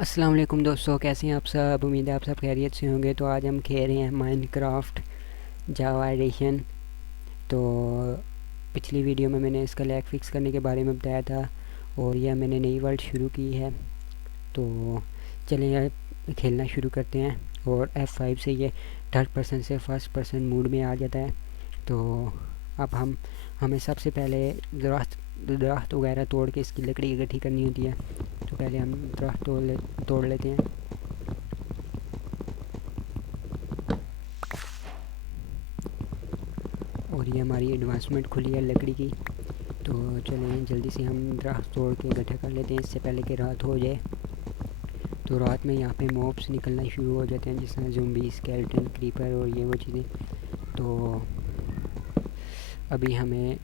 अस्सलाम वालेकुम दोस्तों, कैसे हैं आप सब। उम्मीद है आप सब खैरियत से होंगे। तो आज हम खेल रहे हैं माइनक्राफ्ट जावा एडिशन। तो पिछली वीडियो में मैंने इसका लैग फिक्स करने के बारे में बताया था और यह मैंने नई वर्ल्ड शुरू की है। तो चलिए यार खेलना शुरू करते हैं। और F5 से ये थर्ड पर्सन से फर्स्ट पर्सन मूड में आ जाता है। तो अब हमें सबसे पहले दरख्त वगैरह तोड़ के इसकी लकड़ी इकट्ठी करनी होती है। तो पहले हम दरख्त तोड़ लेते हैं। और ये हमारी एडवांसमेंट खुली है लकड़ी की। तो चलें जल्दी से हम दरख्त तोड़ के इकट्ठा कर लेते हैं इससे पहले कि रात हो जाए। तो रात में यहाँ पे मॉब्स निकलना शुरू हो जाते हैं, जिस तरह ज़ोंबी, स्केलेटन, क्रीपर और ये वो चीज़ें। तो अभी हमें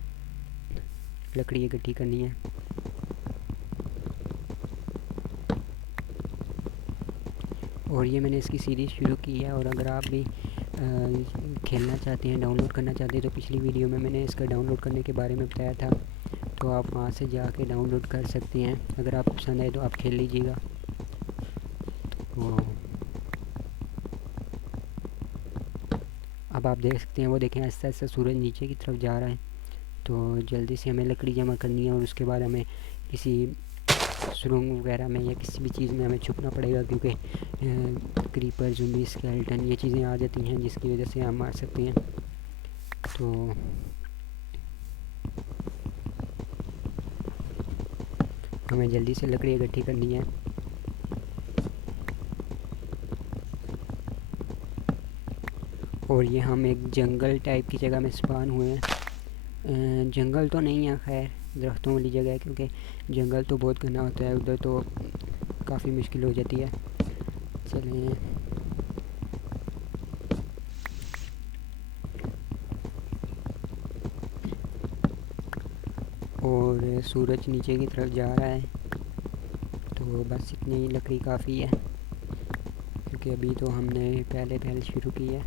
लकड़ी इकट्ठी करनी है। और ये मैंने इसकी सीरीज़ शुरू की है। और अगर आप भी खेलना चाहते हैं, डाउनलोड करना चाहते हैं, तो पिछली वीडियो में मैंने इसका डाउनलोड करने के बारे में बताया था। तो आप वहाँ से जाके डाउनलोड कर सकते हैं। अगर आपको पसंद आए तो आप खेल लीजिएगा। तो अब आप देख सकते हैं, वो देखें आहिस्ता आहिस्ता सूरज नीचे की तरफ जा रहा है। तो जल्दी से हमें लकड़ी जमा करनी है और उसके बाद हमें किसी सुरंग वगैरह में या किसी भी चीज़ में हमें छुपना पड़ेगा, क्योंकि क्रीपर, ज़ोंबी, स्केलेटन ये चीज़ें आ जाती हैं जिसकी वजह से हम मार सकते हैं। तो हमें जल्दी से लकड़ी इकट्ठी करनी है। और ये हम एक जंगल टाइप की जगह में स्पॉन हुए हैं। जंगल तो नहीं है, खैर दरख्तों वाली जगह है, क्योंकि जंगल तो बहुत घना होता है उधर, तो काफ़ी मुश्किल हो जाती है। चलें और सूरज नीचे की तरफ जा रहा है। तो बस इतनी ही लकड़ी काफ़ी है, क्योंकि अभी तो हमने पहले शुरू की है।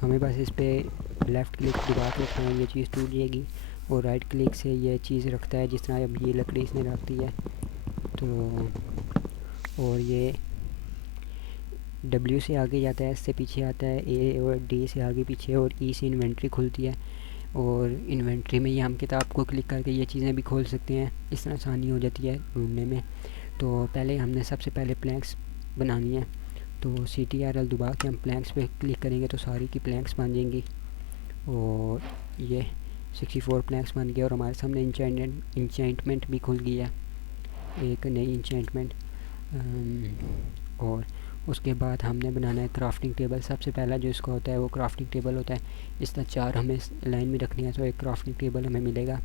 हमें बस इस पर लेफ़्ट क्लिक दबा के रखना है, ये चीज़ टूट जाएगी। और राइट क्लिक से ये चीज़ रखता है, जिस तरह अब ये लकड़ी इसने रख दी है। तो और ये W से आगे जाता है, S से पीछे आता है, A और D से आगे पीछे, और E से इन्वेंट्री खुलती है। और इन्वेंट्री में ये हम किताब को क्लिक करके ये चीज़ें भी खोल सकते हैं। इस तरह आसानी हो जाती है ढूंढने में। तो पहले हमने सबसे पहले प्लैंक्स बनानी है। तो CTRL दबा के हम प्लैंक्स पे क्लिक करेंगे तो सारी की प्लैंक्स बन जाएंगी। और ये 64 प्लैंक्स बन गए और हमारे सामने इंचेंटमेंट भी खुल गई है, एक नई इंचेंटमेंट। और उसके बाद हमने बनाना है क्राफ्टिंग टेबल। सबसे पहला जो इसका होता है वो क्राफ्टिंग टेबल होता है। इस तरह 4 हमें लाइन में रखनी है तो एक क्राफ्टिंग टेबल हमें मिलेगा।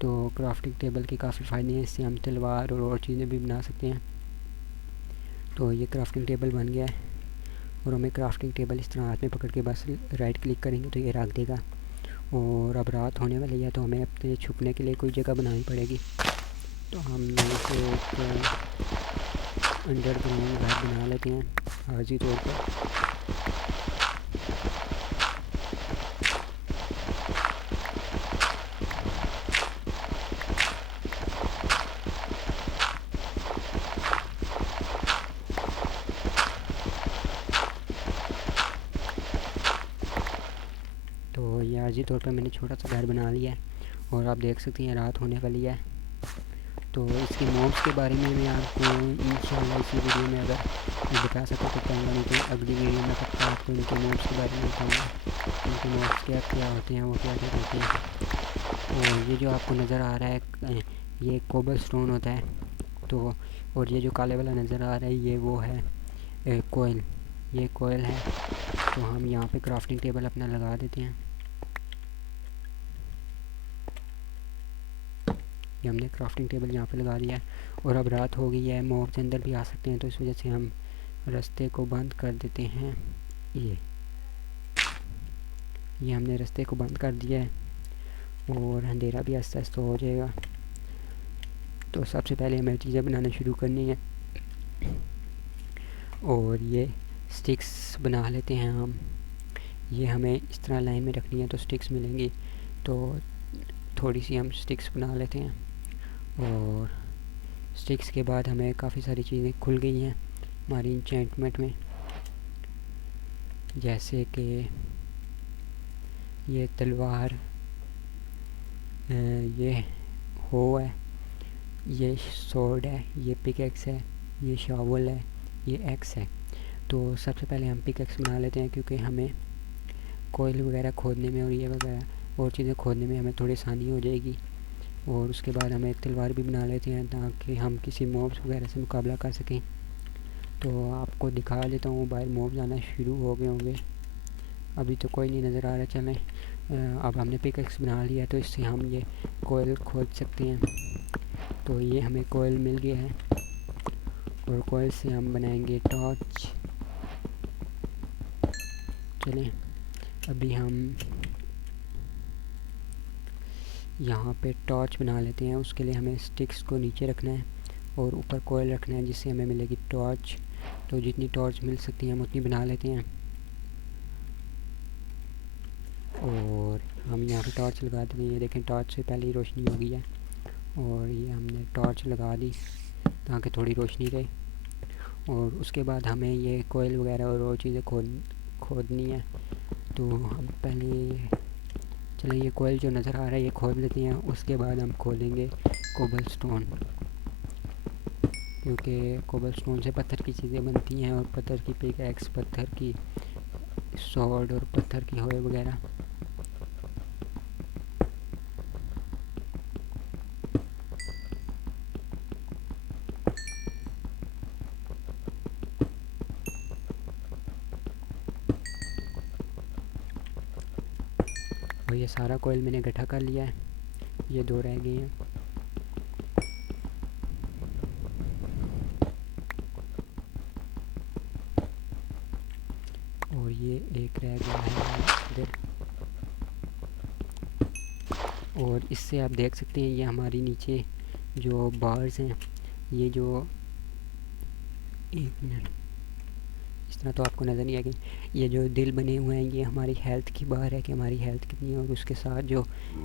तो क्राफ्टिंग टेबल के काफ़ी फ़ायदे हैं, इससे हम तलवार और चीज़ें भी बना सकते हैं। तो ये क्राफ्टिंग टेबल बन गया है। और हमें क्राफ्टिंग टेबल इस तरह हाथ में पकड़ के बस राइट क्लिक करेंगे तो ये रख देगा। और अब रात होने वाली है तो हमें अपने छुपने के लिए कोई जगह बनानी पड़ेगी। तो हम यहीं से एक अंडरग्राउंड घर बना लेते हैं आर्जी तौर पर। तो ये आर्जी तौर पर मैंने छोटा सा घर बना लिया है। और आप देख सकते हैं रात होने वाली है। तो इसके मॉब्स के बारे में मैं आपको इंशाल्लाह इसी वीडियो में अगर मैं बता सकूँ तो बताऊँगा, नहीं तो अगली वीडियो में पक्का आपको इनके मॉब्स के बारे में बताऊँगा। इनके मॉब्स क्या क्या होते हैं, वो क्या क्या करते हैं। और ये जो आपको नज़र आ रहा है ये कोबल स्टोन होता है। तो और ये जो काले वाला नज़र आ रहा है ये वो है कोयल, ये कोयल है। तो हम यहाँ पे क्राफ्टिंग टेबल अपना लगा देते हैं। ये हमने क्राफ्टिंग टेबल यहाँ पे लगा दिया है। और अब रात हो गई है, मॉब्स अंदर भी आ सकते हैं, तो इस वजह से हम रास्ते को बंद कर देते हैं। ये हमने रास्ते को बंद कर दिया है और अंधेरा भी आहिस्ता आहिस्ता हो जाएगा। तो सबसे पहले हमें चीज़ें बनाना शुरू करनी है। और ये स्टिक्स बना लेते हैं हम। ये हमें इस तरह लाइन में रखनी है तो स्टिक्स मिलेंगी। तो थोड़ी सी हम स्टिक्स बना लेते हैं। और स्टिक्स के बाद हमें काफ़ी सारी चीज़ें खुल गई हैं हमारी इंचेंटमेंट में, जैसे कि ये तलवार, ये हो है, ये सोर्ड है, ये पिकैक्स है, ये शावल है, ये एक्स है। तो सबसे पहले हम पिकैक्स बना लेते हैं, क्योंकि हमें कोयल वगैरह खोदने में और ये वगैरह और चीज़ें खोदने में हमें थोड़ी आसानी हो जाएगी। और उसके बाद हमें एक तलवार भी बना लेते हैं ताकि हम किसी मॉब्स वगैरह से मुकाबला कर सकें। तो आपको दिखा देता हूँ, बाहर मॉब्स आना शुरू हो गए होंगे, अभी तो कोई नहीं नज़र आ रहा। चलें, अब हमने पिकैक्स बना लिया तो इससे हम ये कोयल खोद सकते हैं। तो ये हमें कोयल मिल गया है और कोयल से हम बनाएंगे टॉर्च। चलें, अभी हम यहाँ पे टॉर्च बना लेते हैं। उसके लिए हमें स्टिक्स को नीचे रखना है और ऊपर कोयल रखना है, जिससे हमें मिलेगी टॉर्च। तो जितनी टॉर्च मिल सकती है हम उतनी बना लेते हैं। और हम यहाँ पे टॉर्च लगा देते हैं। ये देखें, टॉर्च से पहले ही रोशनी हो गई है और ये हमने टॉर्च लगा दी ताकि थोड़ी रोशनी रहे। और उसके बाद हमें ये कोयल वगैरह और चीज़ें खोदनी है। तो हम पहले चलिए ये कोयल जो नज़र आ रहा है ये खोद लेते हैं। उसके बाद हम खोदेंगे कोबलस्टोन, क्योंकि कोबलस्टोन से पत्थर की चीज़ें बनती हैं, और पत्थर की पिकैक्स, पत्थर की सॉर्ड और पत्थर की होए वगैरह। और ये सारा कोयल मैंने इकट्ठा कर लिया है, ये 2 रह गए हैं। और ये एक रह गया है इधर। और इससे आप देख सकते हैं ये हमारी नीचे जो बार्स हैं, ये जो, एक मिनट, इस तरह तो आपको नज़र नहीं आएगी, ये जो दिल बने हुए हैं ये हमारी हेल्थ की बार है कि हमारी हेल्थ कितनी है। और उसके साथ जो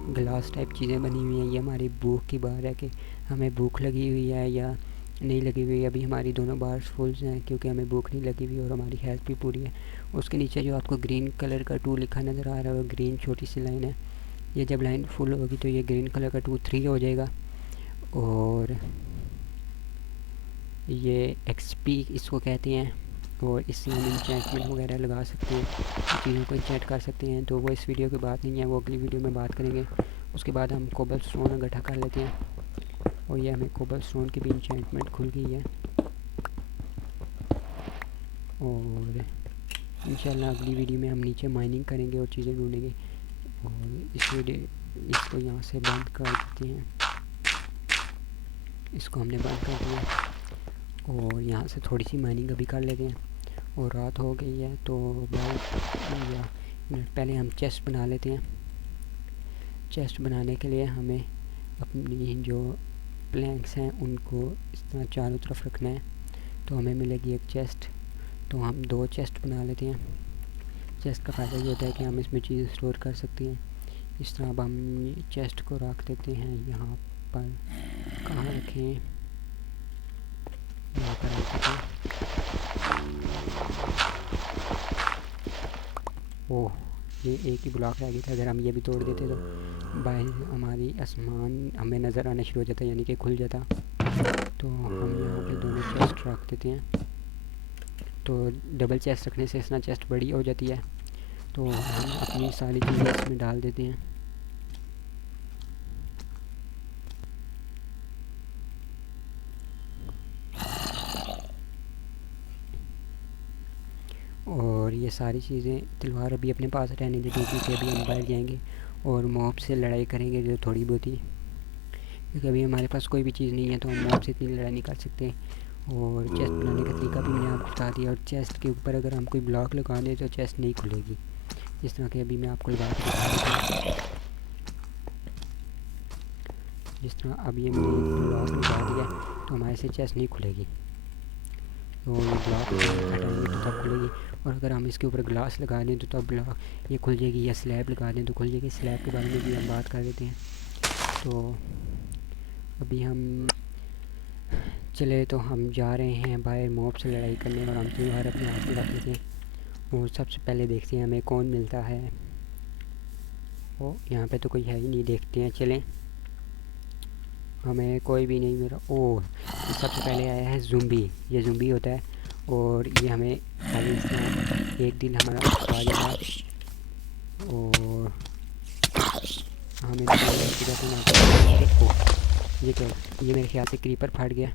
ग्लास टाइप चीज़ें बनी हुई हैं ये हमारी भूख की बार है कि हमें भूख लगी हुई है या नहीं लगी हुई। अभी हमारी दोनों बार्स फुल हैं क्योंकि हमें भूख नहीं लगी हुई और हमारी हेल्थ भी पूरी है। उसके नीचे जो आपको ग्रीन कलर का 2 लिखा नज़र आ रहा है, वो ग्रीन छोटी सी लाइन है। ये जब लाइन फुल होगी तो ये ग्रीन कलर का 2 3 हो जाएगा। और ये एक्सपी इसको कहते हैं। और इससे हम इंचेंटमेंट वगैरह लगा सकते हैं, चीज़ों को इंचेंट कर सकते हैं। तो वो इस वीडियो की बात नहीं है, वो अगली वीडियो में बात करेंगे। उसके बाद हम कोबलस्टोन इकट्ठा कर लेते हैं और ये हमें कोबलस्टोन की भी इंचेंटमेंट खुल गई है। और इंशाल्लाह अगली वीडियो में हम नीचे माइनिंग करेंगे और चीज़ें ढूंढेंगे। और इस वीडियो इसको यहाँ से बंद कर देते हैं, इसको हमने बंद कर दिया। और यहाँ से थोड़ी सी माइनिंग अभी कर लेते हैं। और रात हो गई है तो पहले हम चेस्ट बना लेते हैं। चेस्ट बनाने के लिए हमें अपनी जो प्लैंक्स हैं उनको इस तरह चारों तरफ रखना है, तो हमें मिलेगी एक चेस्ट। तो हम 2 चेस्ट बना लेते हैं। चेस्ट का फ़ायदा ये होता है कि हम इसमें चीज़ें स्टोर कर सकते हैं। इस तरह अब हम चेस्ट को रख देते हैं यहाँ पर। कहाँ रखें, यहाँ पर रख देते हैं। ओह, ये एक ही ब्लॉक रह गया था, अगर हम ये भी तोड़ देते तो बाहर हमारी आसमान हमें नज़र आना शुरू हो जाता, यानी कि खुल जाता। तो हम यहाँ पे दोनों चेस्ट रख देते हैं। तो डबल चेस्ट रखने से इस ना चेस्ट बड़ी हो जाती है। तो हम अपनी सारी चीज़ें इसमें डाल देते हैं। और ये सारी चीज़ें तलवार अभी अपने पास रहने देते हैं, क्योंकि अभी हम बाहर जाएंगे और मॉब से लड़ाई करेंगे जो थोड़ी बहुत ही, क्योंकि अभी हमारे पास कोई भी चीज़ नहीं है तो हम मॉब से इतनी लड़ाई नहीं कर सकते। और चेस्ट बनाने का तरीका भी मैंने आपको बता दिया। और चेस्ट के ऊपर अगर हम कोई ब्लॉक लगा दें तो चेस्ट नहीं खुलेगी, जिस तरह के अभी मैं आपको लगा दूँ। जिस तरह अब ये मैंने ब्लॉक लगा दिया तो हमारे से चेस्ट नहीं खुलेगी। तो ये ब्लॉक हटाएंगे तो तब खुलेगी। और अगर हम इसके ऊपर ग्लास लगा दें तो तब ब्लॉक ये खुल जाएगी, या स्लैब लगा दें तो खुल जाएगी। स्लैब के बारे में भी हम बात कर देते हैं। तो अभी हम चले तो हम जा रहे हैं बाहर मॉब से लड़ाई करने, और हम त्योहार अपने हाथ में रख लेते हैं। और सबसे पहले देखते हैं हमें कौन मिलता है। ओ यहाँ पे तो कोई है ही नहीं, देखते हैं चलें। हमें कोई भी नहीं मिला। ओह सबसे पहले आया है ज़ुम्बी। ये ज़ुम्बी होता है और ये हमें एक दिन हमारा आ जाएगा और हमें ये क्या, ये मेरे ख्याल से क्रीपर फट गया।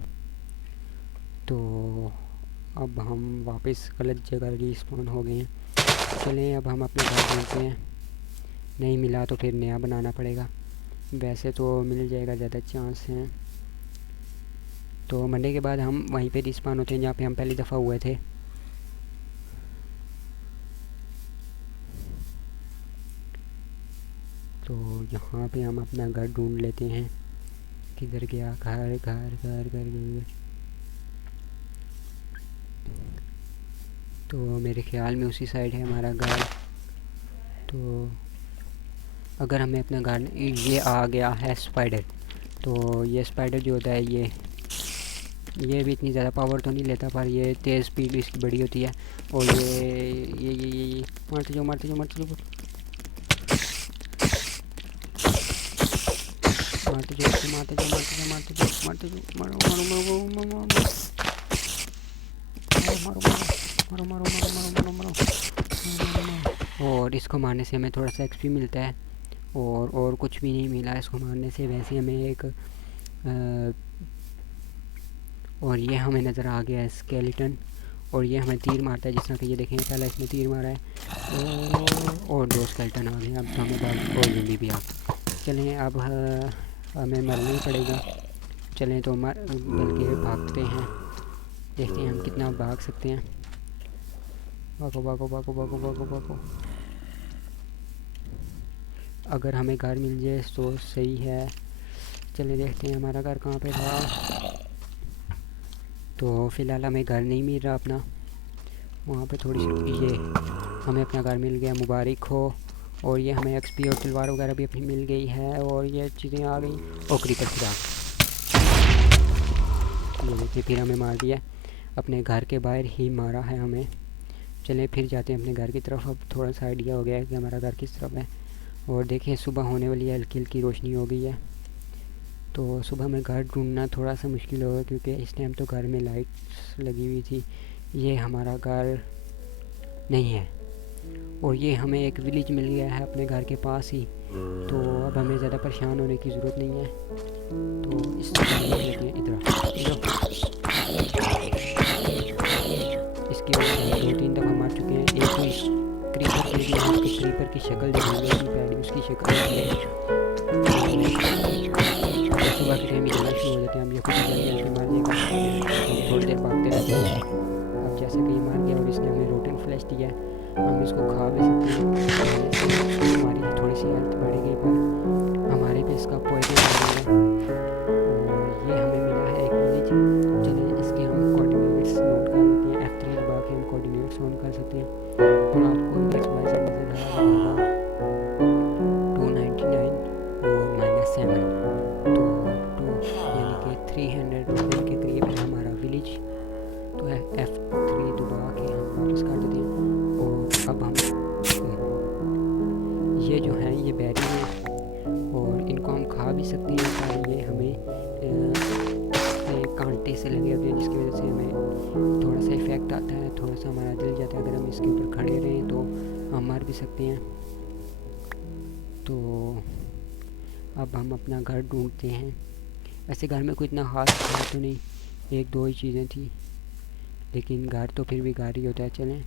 तो अब हम वापस गलत जगह रिस्पॉन हो गए हैं। चलें अब हम अपने घर ढूंढते हैं। नहीं मिला तो फिर नया बनाना पड़ेगा, वैसे तो मिल जाएगा, ज़्यादा चांस हैं। तो मंडे के बाद हम वहीं पे रिस्पॉन होते हैं जहाँ पे हम पहली दफ़ा हुए थे। तो यहाँ पे हम अपना घर ढूंढ लेते हैं। किधर गया घर घर घर घर घर। तो मेरे ख्याल में उसी साइड है हमारा घर। तो अगर हमें अपना घर, ये आ गया है स्पाइडर। तो ये स्पाइडर जो होता है ये भी इतनी ज़्यादा पावर तो नहीं लेता, पर ये तेज़ स्पीड इसकी बड़ी होती है। और ये मारते जाओ मारते जाओ मारते जाओ मारते जाओ मारते जाओ मारते जाओ मारते जाओ मारते जाओ, मारो मारो मारो मारो मारो मारो मारो मारो मारो मारो मारो। और इसको मारने से हमें थोड़ा सा एक्सपी मिलता है, और कुछ भी नहीं मिला इसको मारने से। वैसे हमें एक और ये हमें नज़र आ गया है स्केलेटन, और ये हमें तीर मारता है, जिस तरह कि ये देखें पहले इसने तीर मारा है और 2 स्केलेटन आ गए। अब तो हमें बाग और ज़िंदी भी आ। चलें अब हमें मरना ही पड़ेगा। चलें तो बल्कि भागते हैं, देखते हैं हम कितना भाग सकते हैं। भागो भागो भागो भागो भागो भागो। अगर हमें घर मिल जाए तो सही है। चले देखते हैं हमारा घर कहाँ पे था। तो फ़िलहाल हमें घर नहीं मिल रहा अपना, वहाँ पे थोड़ी सी ये हमें अपना घर मिल गया, मुबारक हो। और ये हमें एक्सपी और तलवार वगैरह भी अपनी मिल गई है, और ये चीज़ें आ गई। और क्रीपर खुदा, ये देखिए फिर हमें मार दिया, अपने घर के बाहर ही मारा है हमें। चलें फिर जाते हैं अपने घर की तरफ। अब थोड़ा सा आइडिया हो गया है कि हमारा घर किस तरफ है। और देखिए सुबह होने वाली है, हल्की हल्की रोशनी हो गई है। तो सुबह में घर ढूंढना थोड़ा सा मुश्किल होगा, क्योंकि इस टाइम तो घर में लाइट्स लगी हुई थी। ये हमारा घर नहीं है, और ये हमें एक विलेज मिल गया है अपने घर के पास ही। तो अब हमें ज़्यादा परेशान होने की ज़रूरत नहीं है। तो इस इधर इसकी वजह से 2-3 दफ़ा मार चुके हैं। एक तो क्रीपर की शक्ल देखी पहले, उसकी शक्ल सुबह के टाइम जलना शुरू हो जाते हैं। हम ये कुछ जल्दी मार देगा, हम थोड़ी देर भागते रहते हैं। अब जैसे कि ये मार गया और इसने हमें रोटन फ्लैश दिया है, हम इसको खा भी सकते हैं। हमारी थोड़ी सी हेल्थ बढ़ेगी, पर हमारे पे इसका पॉइजन लगेगा। और ये हमें मिला है एक विलेज। चलिए इसके हम कोऑर्डिनेट्स नोट कर लेते हैं। F3 दबा के हम कोऑर्डिनेट्स ऑन कर सकते हैं, और आपको XYZ नज़र आ रहा होगा 299 और -7। तो 2 यानी कि 300 रुपये के करीब है हमारा विलेज। तो F3 दबा के हम वापस कर देते हैं। और अब हम ये जो हैं ये बैरी हैं, और इनको हम खा भी सकते हैं, पर ये हमें कांटे से लगे होते हैं, जिसकी वजह से हमें थोड़ा सा इफ़ेक्ट आता है, थोड़ा सा हमारा दिल जाता है। अगर हम इसके ऊपर खड़े रहें तो हम मर भी सकते हैं। तो अब हम अपना घर ढूंढते हैं। वैसे घर में कोई इतना खास था तो नहीं, 1-2 ही चीज़ें थी, लेकिन घर तो फिर भी घर ही होता है। चलें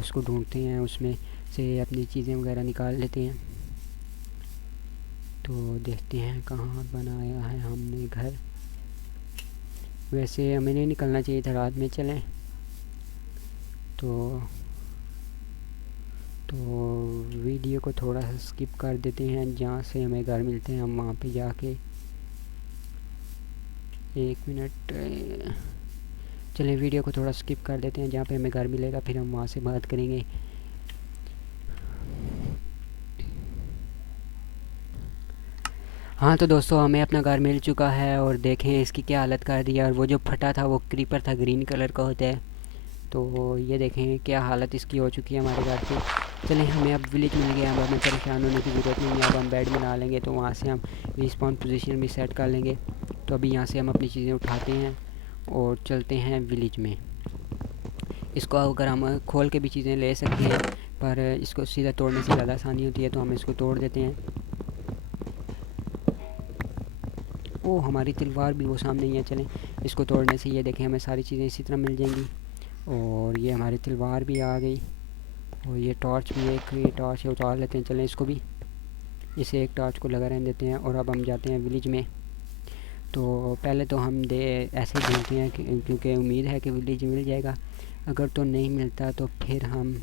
उसको ढूंढते हैं, उसमें से अपनी चीज़ें वगैरह निकाल लेते हैं। तो देखते हैं कहाँ बनाया है हमने घर। वैसे हमें नहीं निकलना चाहिए था रात में। चलें तो वीडियो को थोड़ा सा स्किप कर देते हैं। जहाँ से हमें घर मिलते हैं हम वहाँ पे जाके 1 मिनट। चलिए वीडियो को थोड़ा स्किप कर देते हैं, जहाँ पे हमें घर मिलेगा फिर हम वहाँ से बात करेंगे। हाँ तो दोस्तों, हमें अपना घर मिल चुका है और देखें इसकी क्या हालत कर दी है। और वो जो फटा था वो क्रीपर था, ग्रीन कलर का होता है। तो ये देखें क्या हालत इसकी हो चुकी है हमारे घर की। चलें, हमें अब विलेज मिल गया, अब हमें परेशान होने की ज़रूरत नहीं है। अब हम बेड बना लेंगे तो वहाँ से हम रिस्पॉन्ड पोजीशन भी सेट कर लेंगे। तो अभी यहाँ से हम अपनी चीज़ें उठाते हैं और चलते हैं विलेज में। इसको अगर हम खोल के भी चीज़ें ले सकते हैं, पर इसको सीधा तोड़ने से ज़्यादा आसानी होती है, तो हम इसको तोड़ देते हैं। ओ, हमारी तलवार भी वो सामने ही है। चलें, इसको तोड़ने से ये देखें हमें सारी चीज़ें इसी तरह मिल जाएंगी। और ये हमारी तलवार भी आ गई और ये टॉर्च भी है, एक ये टॉर्च है, उतार लेते हैं। चलें, इसको भी इसे एक टॉर्च को लगा रहने देते हैं और अब हम जाते हैं विलेज में। तो पहले तो हम ऐसे ढूंढते हैं क्योंकि उम्मीद है कि विलेज मिल जाएगा। अगर तो नहीं मिलता तो फिर हम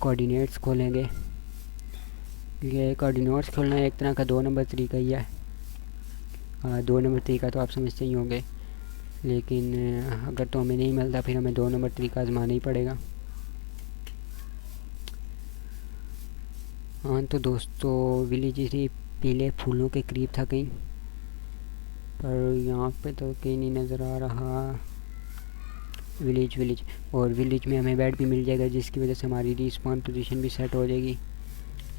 कोऑर्डिनेट्स खोलेंगे। ये कोऑर्डिनेट्स खोलना एक तरह का 2 नंबर तरीका ही है। 2 नंबर तरीका तो आप समझते ही होंगे, लेकिन अगर तो हमें नहीं मिलता फिर हमें 2 नंबर तरीका आजमाना ही पड़ेगा। हाँ तो दोस्तों, विलेज ही पीले फूलों के करीब था कहीं, पर यहाँ पे तो कहीं नहीं नज़र आ रहा। विलेज और विलेज में हमें बेड भी मिल जाएगा, जिसकी वजह से हमारी रिस्पॉन्ड पोजीशन भी सेट हो जाएगी।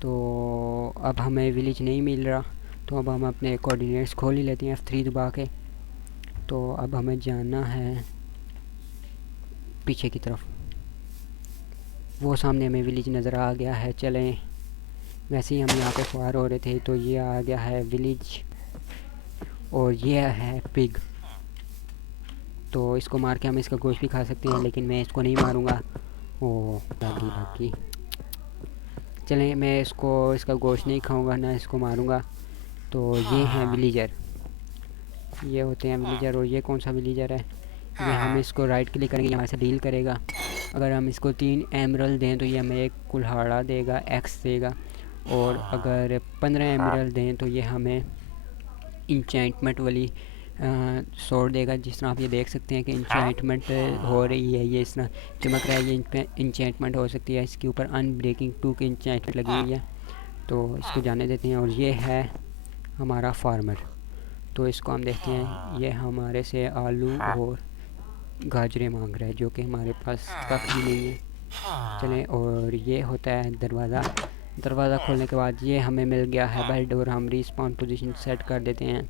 तो अब हमें विलेज नहीं मिल रहा, तो अब हम अपने कोऑर्डिनेट्स खोल ही लेते हैं F3 दबा के। तो अब हमें जाना है पीछे की तरफ। वो सामने हमें विलेज नज़र आ गया है। चलें, वैसे ही हम यहाँ पे सवार हो रहे थे तो ये आ गया है विलेज और ये है पिग। तो इसको मार के हम इसका गोश्त भी खा सकते हैं, लेकिन मैं इसको नहीं मारूंगा। ओह, भागी। चलें, मैं इसका गोश्त नहीं खाऊंगा, ना इसको मारूंगा। तो ये हैं विलेजर, ये होते हैं विलेजर। और ये कौन सा विलेजर है? ये हम इसको राइट क्लिक करेंगे, यहाँ से डील करेगा। अगर हम इसको 3 एमरल्ड दें तो ये हमें एक कुल्हाड़ा देगा, एक्स देगा। और अगर 15 एमरल्ड दें तो ये हमें इंचेंटमेंट वाली सोर्ड देगा। जिस तरह आप ये देख सकते हैं कि इंचेंटमेंट हो रही है, ये इस तरह चमक रहा है, ये इंचेंटमेंट हो सकती है। इसके ऊपर अनब्रेकिंग 2 की इंचेंटमेंट लगी हुई है, तो इसको जाने देते हैं। और ये है हमारा फार्मर, तो इसको हम देखते हैं। ये हमारे से आलू और गाजरें मांग रहा है, जो कि हमारे पास कख भी नहीं है। चलें, और ये होता है दरवाज़ा खोलने के बाद ये हमें मिल गया है बेड, और हम रिस्पॉन्ड पोजीशन सेट कर देते हैं।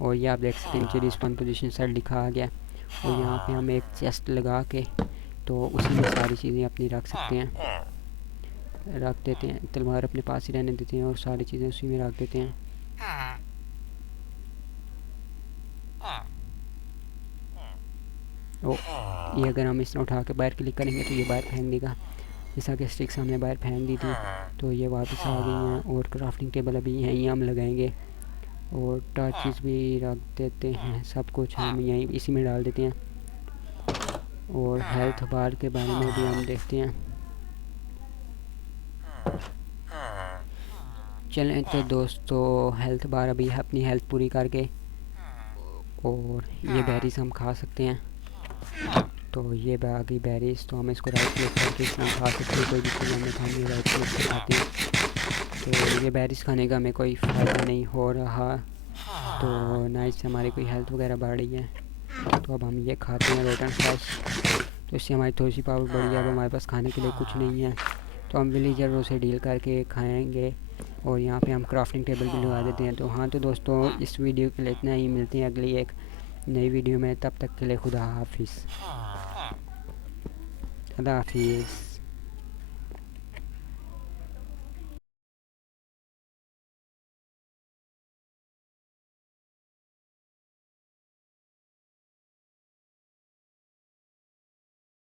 और ये आप देख सकते हैं नीचे रिस्पॉन्ड पोजीशन सेट लिखा आ गया। और यहाँ पे हम एक चेस्ट लगा के तो उसी में सारी चीज़ें अपनी रख सकते हैं, रख देते हैं। तलवार अपने पास ही रहने देते हैं और सारी चीज़ें उसी में रख देते हैं। ओ, ये अगर हम इस तरह उठा के बाहर क्लिक करेंगे तो ये बाहर फेंक देगा। जैसा कि स्टिक्स हमने बाहर फेंक दी थी तो ये वापस आ गई हैं। और क्राफ्टिंग टेबल अभी यहीं हम लगाएंगे और टॉर्चेस भी रख देते हैं। सब कुछ हम यहीं इसी में डाल देते हैं। और हेल्थ बार के बारे में भी हम देखते हैं। चलें तो दोस्तों, हेल्थ बार अभी अपनी हेल्थ पूरी करके और ये बेरीज हम खा सकते हैं। तो ये आ गई बेरीज, तो हम इसको राइट क्लिक करके इसमें खा सकते हैं। कोई भी चीज़ हमें खानी है राइट क्लिक से खाते हैं। तो ये बेरीज खाने का हमें कोई फ़ायदा नहीं हो रहा, तो ना इससे हमारी कोई हेल्थ वगैरह बढ़ रही है। तो अब हम ये खाते हैं रोटन फ्लैश, तो इससे हमारी थोड़ी सी पावर बढ़ी है। अब हमारे पास खाने के लिए कुछ नहीं है, तो हम विलेजरों से डील करके खाएंगे। और यहाँ पे हम क्राफ्टिंग टेबल भी लगा देते हैं। तो हाँ तो दोस्तों, इस वीडियो के लिए इतना ही। मिलते हैं अगली एक नई वीडियो में, तब तक के लिए खुदा हाफिज़।